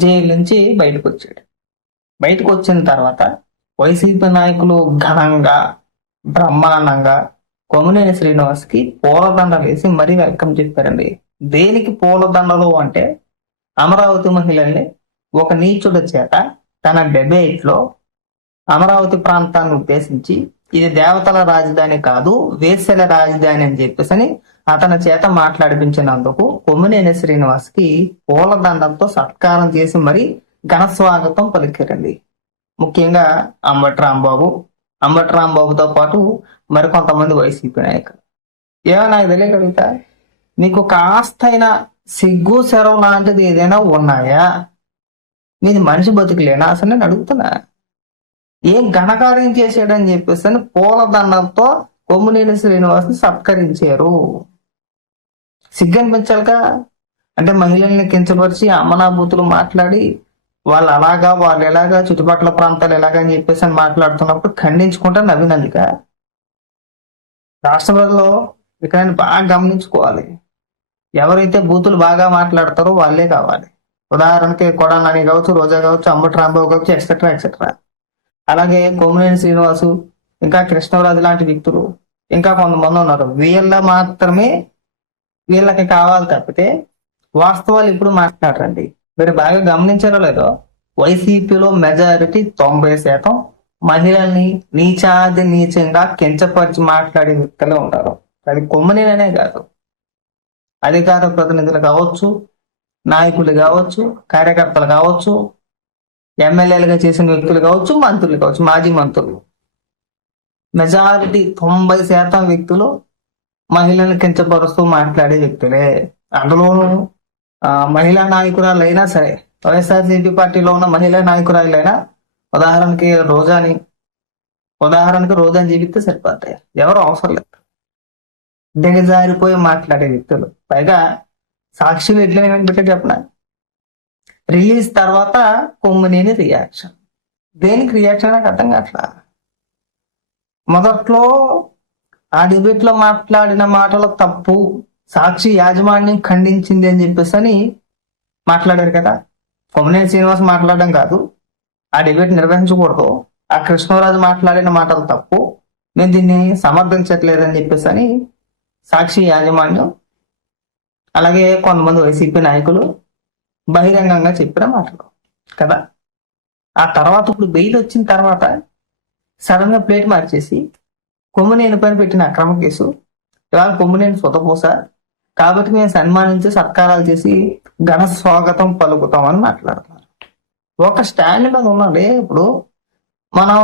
Jail నుంచి బయటకు వచ్చాడు. బయటకు వచ్చిన తర్వాత వైసీపీ నాయకులు ఘనంగా బ్రహ్మాండంగా కొమ్మినేని శ్రీనివాస్కి పూలదండ వేసి మరీ వెల్కమ్ చెప్పారండి. దేనికి పూలదండలు అంటే అమరావతి మహిళల్ని ఒక నీచుల చేత తన డెబేట్లో అమరావతి ప్రాంతాన్ని ఉద్దేశించి ఇది దేవతల రాజధాని కాదు వేశ్యల రాజధాని అని చెప్పేసి అతని చేత మాట్లాడిపించినందుకు కొమ్మినేని శ్రీనివాస్కి పూలదండలతో సత్కారం చేసి మరి ఘన స్వాగతం పలికారండి. ముఖ్యంగా అంబటి రాంబాబుతో పాటు మరికొంతమంది వైసీపీ నాయకులు. ఏమో నాకు తెలియగలుగుతా, మీకు కాస్తైనా సిగ్గు సెరవు లాంటిది ఏదైనా ఉన్నాయా? మీది మనిషి బతుకులేనా అసలు? నేను అడుగుతున్నా. ఏం ఘనకార్యం చేశాడని చెప్పేసి పూలదండలతో కొమ్మినేని శ్రీనివాస్ని సత్కరించారు. సిగ్గు అనిపించాలిగా. అంటే మహిళల్ని కించపరిచి అమ్మనాభూతులు మాట్లాడి వాళ్ళు అలాగా వాళ్ళు ఎలాగా చుట్టుపక్కల ప్రాంతాలు ఎలాగా అని చెప్పేసి అని మాట్లాడుతున్నప్పుడు ఖండించుకుంటా నవ్వినందుక. రాష్ట్ర ప్రజలు ఇక్కడ బాగా గమనించుకోవాలి. ఎవరైతే బూతులు బాగా మాట్లాడతారో వాళ్ళే కావాలి. ఉదాహరణకి కొడా నాని కావచ్చు, రోజా కావచ్చు, అంబటి రాంబాబు కావచ్చు, ఎక్సెట్రా ఎక్సెట్రా. అలాగే కొమ్మినేని శ్రీనివాసు, ఇంకా కృష్ణరాజు లాంటి వ్యక్తులు, ఇంకా కొంతమంది ఉన్నారు. వీళ్ళకి కావాలి తప్పితే వాస్తవాలు ఇప్పుడు మాట్లాడరండి. మీరు బాగా గమనించారో లేదో, వైసీపీలో మెజారిటీ 90% మహిళల్ని నీచంగా కించపరిచి మాట్లాడే వ్యక్తులే ఉంటారు. అది కొమ్మినేనే కాదు, అధికార ప్రతినిధులు కావచ్చు, నాయకులు కావచ్చు, కార్యకర్తలు కావచ్చు, ఎమ్మెల్యేలుగా చేసిన వ్యక్తులు కావచ్చు, మంత్రులు కావచ్చు, మాజీ మంత్రులు. మెజారిటీ 90% వ్యక్తులు మహిళలను కించపరుస్తూ మాట్లాడే వ్యక్తులే. అందులోనూ మహిళా నాయకురాలైనా సరే, వైఎస్ఆర్సీపీ పార్టీలో ఉన్న మహిళా నాయకురాలైనా ఉదాహరణకి రోజాని జీవిస్తే సరిపోతాయి. ఎవరు అవసరం లేదు. దిగజారిపోయి మాట్లాడే వ్యక్తులు. పైగా సాక్షిలు ఎట్లా పెట్టే చెప్పిన రిలీజ్ తర్వాత కొమ్మినేని రియాక్షన్. దేనికి రియాక్షన్ నాకు అర్థం కావట్లా. మొదట్లో ఆ డిబేట్ లో మాట్లాడిన మాటలు తప్పు, సాక్షి యాజమాన్యం ఖండించింది అని చెప్పేసి మాట్లాడారు కదా. కొమ్మినేని శ్రీనివాస్ మాట్లాడడం కాదు, ఆ డిబేట్ నిర్వహించకూడదు, ఆ కృష్ణరాజు మాట్లాడిన మాటలు తప్పు, మేము దీన్ని సమర్థించట్లేదని చెప్పేసి సాక్షి యాజమాన్యం అలాగే కొంతమంది వైసీపీ నాయకులు బహిరంగంగా చెప్పిన మాటలు కదా. ఆ తర్వాత ఇప్పుడు బెయిల్ వచ్చిన తర్వాత సడన్ గా ప్లేట్ మార్చేసి కొమ్మినేని పైన పెట్టిన అక్రమ కేసు ఇవాళ కొమ్మినేని సొతపోస కాబట్టి మేము సన్మానించి సత్కారాలు చేసి ఘన స్వాగతం పలుకుతామని మాట్లాడుతున్నారు. ఒక స్టాండ్ మీద ఉన్నది. ఇప్పుడు మనం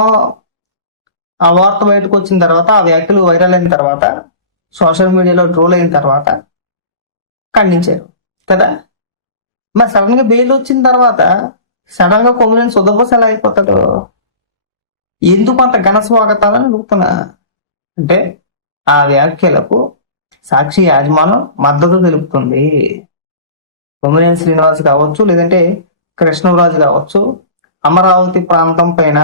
ఆ వార్త బయటకు వచ్చిన తర్వాత, ఆ వ్యాఖ్యలు వైరల్ అయిన తర్వాత, సోషల్ మీడియాలో ట్రోల్ అయిన తర్వాత ఖండించారు కదా. మరి సడన్ గా బెయిల్ వచ్చిన తర్వాత సడన్ గా కొమ్మినేని సొతపోస ఎలా అయిపోతాడు? ఎందుకు అంత ఘన స్వాగతాలని అడుగుతున్నా. అంటే ఆ వ్యాఖ్యలకు సాక్షి యాజమాన్యం మద్దతు తెలుపుతుంది. కొమ్మినేని శ్రీనివాస్ కావచ్చు, లేదంటే కృష్ణరాజు కావచ్చు, అమరావతి ప్రాంతం పైన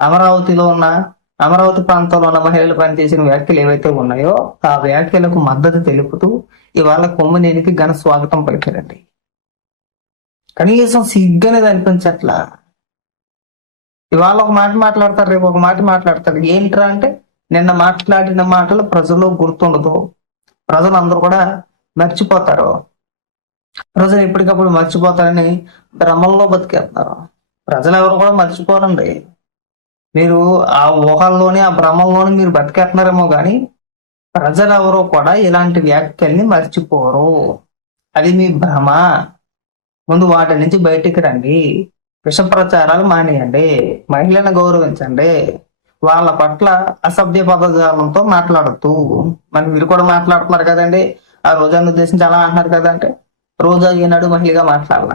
అమరావతి ప్రాంతంలో ఉన్న మహిళలు పనిచేసిన వ్యాఖ్యలు ఏవైతే ఉన్నాయో ఆ వ్యాఖ్యలకు మద్దతు తెలుపుతూ ఇవాళ కొమ్మినేనికి ఘన స్వాగతం పలికారండి. కనీసం సిగ్గనేది అనిపించట్లా. ఇవాళ ఒక మాట మాట్లాడతారు, రేపు ఒక మాట మాట్లాడతారు. ఏంట్రా అంటే నిన్న మాట్లాడిన మాటలు ప్రజల్లో గుర్తుండదు, ప్రజలందరూ కూడా మర్చిపోతారు, ప్రజలు ఎప్పటికప్పుడు మర్చిపోతారని భ్రమల్లో బతికేస్తున్నారు. ప్రజలు ఎవరు కూడా మర్చిపోరండి. మీరు ఆ ఊహల్లోనే ఆ భ్రమంలోనే మీరు బతికేస్తున్నారేమో కానీ ప్రజలు ఎవరో కూడా ఇలాంటి వ్యాఖ్యల్ని మర్చిపోరు. అది మీ భ్రమ. ముందు వాటి నుంచి బయటికి రండి. విష ప్రచారాలు మానేయండి, మహిళలను గౌరవించండి, వాళ్ళ పట్ల అసభ్య పదజాలంతో మాట్లాడుతూ. మరి మీరు కూడా మాట్లాడుతున్నారు కదండి, ఆ రోజాను ఉద్దేశించి అలా అంటున్నారు కదంటే రోజా ఈనాడు మహిళగా మాట్లాడాల.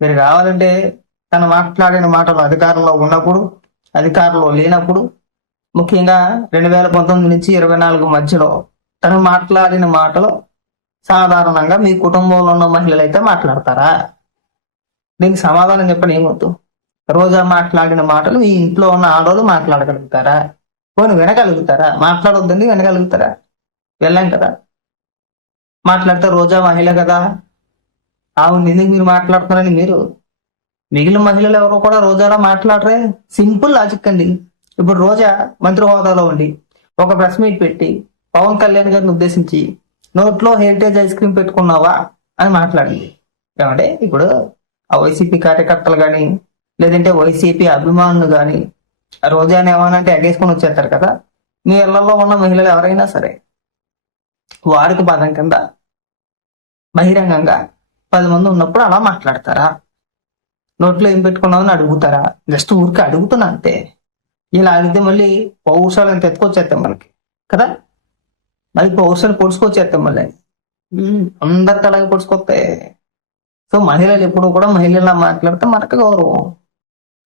మీరు కావాలంటే తను మాట్లాడిన మాటలు అధికారంలో ఉన్నప్పుడు, అధికారంలో లేనప్పుడు, ముఖ్యంగా 2019 నుంచి 24 మధ్యలో తను మాట్లాడిన మాటలు సాధారణంగా మీ కుటుంబంలో ఉన్న మహిళలు అయితే మాట్లాడతారా? దీనికి సమాధానం చెప్పండి. ఏమవుతూ రోజా మాట్లాడిన మాటలు మీ ఇంట్లో ఉన్న ఆడవాళ్ళు మాట్లాడగలుగుతారా? పోనీ వినగలుగుతారా? మాట్లాడొద్దండి, వినగలుగుతారా? వెళ్ళాం కదా. మాట్లాడితే రోజా మహిళ కదా, ఆవిడ ఎందుకు మీరు మాట్లాడుతున్నారని మీరు మిగిలిన మహిళలు ఎవరు కూడా రోజాలా మాట్లాడరే. సింపుల్ లాజిక్ అండి. ఇప్పుడు రోజా మంత్రి హోదాలో ఉండి ఒక ప్రెస్ మీట్ పెట్టి పవన్ కళ్యాణ్ గారిని ఉద్దేశించి నోట్లో హెరిటేజ్ ఐస్ క్రీమ్ పెట్టుకున్నావా అని మాట్లాడింది. ఏమంటే ఇప్పుడు ఆ వైసీపీ కార్యకర్తలు కానీ లేదంటే వైసీపీ అభిమానులు కానీ రోజాని ఏమనంటే ఎగేసుకొని వచ్చేస్తారు కదా. మీ ఇళ్లలో ఉన్న మహిళలు ఎవరైనా సరే వారికి పదం కింద బహిరంగంగా 10 మంది ఉన్నప్పుడు అలా మాట్లాడతారా? నోట్లో ఏం పెట్టుకున్నావు అని అడుగుతారా? జస్ట్ ఊరికి అడుగుతున్నా అంతే. ఇలా అడిగితే మళ్ళీ పౌరుషాలు ఎంత ఎత్తుకొచ్చేస్తాం మనకి కదా. మళ్ళీ పౌరుషాలు పొడుచుకొచ్చేస్తాం మళ్ళీ. అందరికి అలాగే పొడుచుకొస్తాయి. సో మహిళలు ఎప్పుడు కూడా మహిళలా మాట్లాడితే మనకు గౌరవం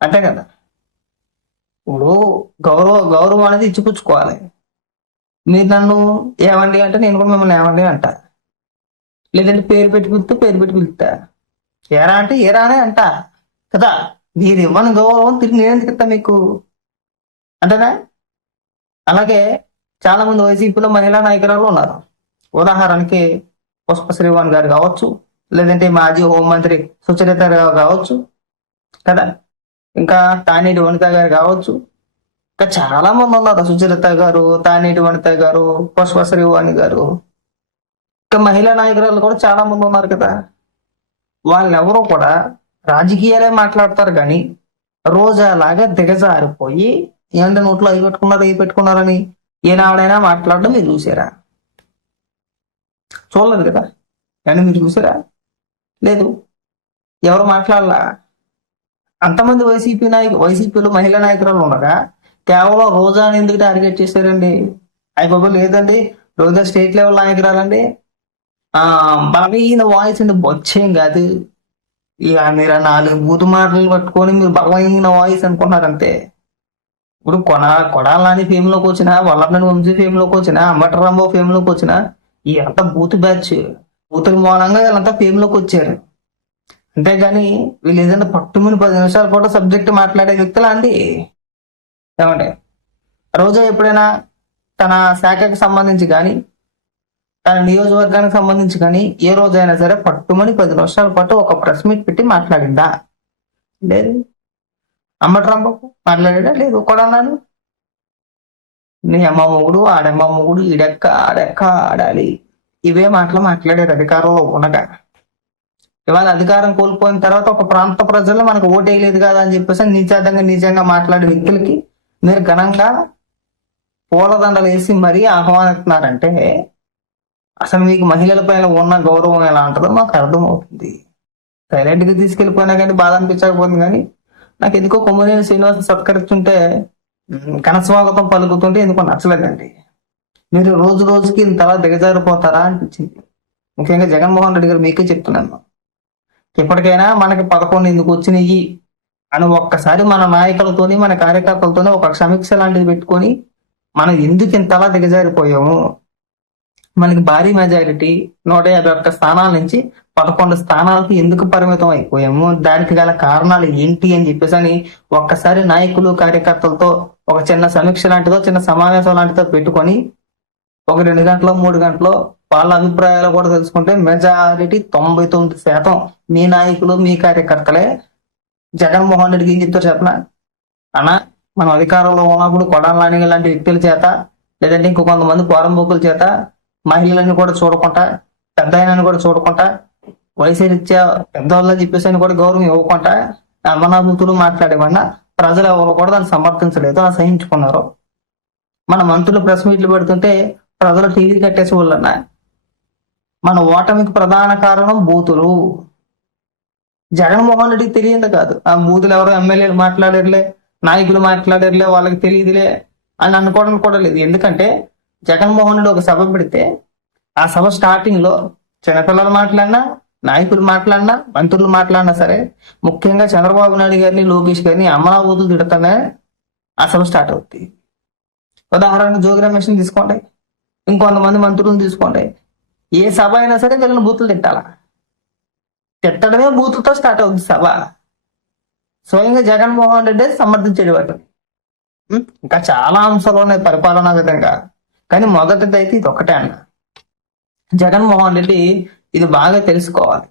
అంతే కదా. ఇప్పుడు గౌరవం అనేది ఇచ్చిపుచ్చుకోవాలి. మీరు నన్ను ఏమండి అంటే నేను కూడా మిమ్మల్ని ఏమండి అంట. లేదంటే పేరు పెట్టి పిలుస్తా. ఏరా అంటే ఏరా అనే అంట కదా. మీరు ఇవ్వని గౌరవం తిరిగి నేను ఎందుకు ఇస్తా మీకు అంటేనా. అలాగే చాలా మంది వైసీపీలో మహిళా నాయకురాలు ఉన్నారు. ఉదాహరణకి పుష్ప శ్రీవాణి గారు కావచ్చు, లేదంటే మాజీ హోంమంత్రి సుచరిత గారు కావచ్చు కదా, ఇంకా తానేటి వనిత గారు కావచ్చు, ఇంకా చాలా మంది ఉన్నారు. సుచరిత గారు, తానేటి వనిత గారు, పుష్ప శ్రీవాణి గారు, ఇంకా మహిళా నాయకురాలు కూడా చాలా మంది ఉన్నారు కదా. వాళ్ళెవరూ కూడా రాజకీయాలే మాట్లాడతారు కానీ రోజాలాగా దిగజారిపోయి ఏంటంటే నోట్లో అవి పెట్టుకున్నారని ఏనాడైనా మాట్లాడడం మీరు చూసారా? చూడలేదు కదా. కానీ మీరు చూసారా? లేదు. ఎవరు మాట్లాడలా. అంతమంది వైసీపీలో మహిళా నాయకురాలు ఉండగా కేవలం రోజాని ఎందుకు టార్గెట్ చేశారండి? అయిపోయి లేదండి, రోజా స్టేట్ లెవెల్ నాయకురాలండి. బలమైన వాయిస్ అండి, బొచ్చేం కాదు. ఇక మీరు 4 బూతు మాటలు పట్టుకొని మీరు బలమైన వాయిస్ అనుకున్నారంతే. ఇప్పుడు కొడాలని ఫేమ్ లోకి వచ్చినా, వల్లభనేని వంశీ ఫేమ్ లోకి వచ్చినా, అంబటరాంబాబు ఫేమ్ లోకి వచ్చినా ఈ అంతా బూత్ బ్యాచ్. బూతుల మూలంగా వీళ్ళంతా ఫేమ్ లోకి వచ్చారు. అంతేగాని వీళ్ళు ఏదైనా పట్టుమని 10 నిమిషాల పాటు సబ్జెక్ట్ మాట్లాడే వ్యక్తులా అండి? ఏమంటే రోజా ఎప్పుడైనా తన శాఖకు సంబంధించి కానీ తన నియోజకవర్గానికి సంబంధించి కానీ ఏ రోజైనా సరే పట్టుమని 10 నిమిషాల పాటు ఒక ప్రెస్ మీట్ పెట్టి మాట్లాడిందా? లేదు. అంబటరాంబాబు మాట్లాడా? లేదు. కొడాలని నీ అమ్మ మొగుడు, ఆడమ్మ మొగుడు, ఈడెక్క ఆడెక్క ఆడాలి, ఇవే మాటలు మాట్లాడారు అధికారంలో ఉండగా. ఇవాళ అధికారం కోల్పోయిన తర్వాత ఒక ప్రాంత ప్రజలు మనకు ఓటేయలేదు కదా అని చెప్పేసి నిజంగా మాట్లాడే వ్యక్తులకి మీరు ఘనంగా పూలదండలు వేసి మరీ ఆహ్వానిస్తున్నారంటే అసలు మీకు మహిళల పైన ఉన్న గౌరవం ఎలా ఉంటుందో మాకు అర్థమవుతుంది. సైలెంట్గా తీసుకెళ్ళిపోయినా కానీ బాధ అనిపించకపోతుంది. కానీ నాకు ఎందుకో కొమ్మనేని శ్రీనివాస్ సత్కరిస్తుంటే ఘనస్వాగతం పలుకుతుంటే ఎందుకో నచ్చలేదండి. మీరు రోజుకి ఇంతలా దిగజారిపోతారా అనిపించింది. ముఖ్యంగా జగన్మోహన్ రెడ్డి గారు మీకే చెప్తున్నాను, ఇప్పటికైనా మనకి 11 ఎందుకు వచ్చినాయి అని ఒక్కసారి మన నాయకులతోని మన కార్యకర్తలతోనే ఒక సమీక్ష లాంటిది పెట్టుకొని మనం ఎందుకు ఇంతలా దిగజారిపోయాము, మనకి భారీ మెజారిటీ 151 స్థానాల నుంచి 11 స్థానాలకి ఎందుకు పరిమితం అయిపోయాము, దానికి గల కారణాలు ఏంటి అని చెప్పేసి అని ఒక్కసారి నాయకులు కార్యకర్తలతో ఒక చిన్న సమీక్ష లాంటిదో చిన్న సమావేశం లాంటిదో పెట్టుకొని ఒక 2 గంటలో 3 గంటలో వాళ్ళ అభిప్రాయాలు కూడా తెలుసుకుంటే మెజారిటీ 99% మీ నాయకులు మీ కార్యకర్తలే జగన్మోహన్ రెడ్డికి ఏం చెప్తారు చెప్పనా? అన్నా మనం అధికారంలో ఉన్నప్పుడు కొడాలని లాంటి వ్యక్తుల చేత లేదంటే ఇంకో కొంతమంది పోరంబోకుల చేత మహిళలను కూడా చూడకుండా, పెద్ద ఆయనని కూడా చూడకుండా, వయసు రీత్యా పెద్దవాళ్ళని చెప్పేసి అని కూడా గౌరవం ఇవ్వకుండా అమ్మనాభూతులు మాట్లాడేవన్నా ప్రజలు ఎవరు కూడా దాన్ని సమర్థించలేదు, అసహించుకున్నారు. మన మంత్రులు ప్రెస్ మీట్లు పెడుతుంటే ప్రజలు టీవీ కట్టేసి వాళ్ళన్నా. మన ఓటమికి ప్రధాన కారణం బూతులు. జగన్మోహన్ రెడ్డికి తెలియదు కాదు, ఆ బూతులు ఎవరో ఎమ్మెల్యేలు మాట్లాడేరులే, నాయకులు మాట్లాడేరులే, వాళ్ళకి తెలియదులే అని అనుకోవడం కూడా లేదు. ఎందుకంటే జగన్మోహన్ రెడ్డి ఒక సభ పెడితే ఆ సభ స్టార్టింగ్ లో చిన్నపిల్లలు మాట్లాడినా, నాయకులు మాట్లాడినా, మంత్రులు మాట్లాడినా సరే ముఖ్యంగా చంద్రబాబు నాయుడు గారిని, లోకేష్ గారిని అమరావతులు తిడతానే ఆ సభ స్టార్ట్ అవుతుంది. ఉదాహరణకు జోగి రమేష్ని తీసుకోండి, ఇంకొంతమంది మంత్రులను తీసుకోండి. ఏ సభ అయినా సరే వీళ్ళని బూతులు తిట్టాలా, తిట్టడమే బూతులతో స్టార్ట్ అవుతుంది సభ. స్వయంగా జగన్మోహన్ రెడ్డి సమర్థించేది వాటిని. ఇంకా చాలా అంశాలు ఉన్నాయి పరిపాలనా విధంగా, కానీ మొదటిదైతే ఇది ఒకటే అన్న. జగన్మోహన్ రెడ్డి ఇది బాగా తెలుసుకోవాలి.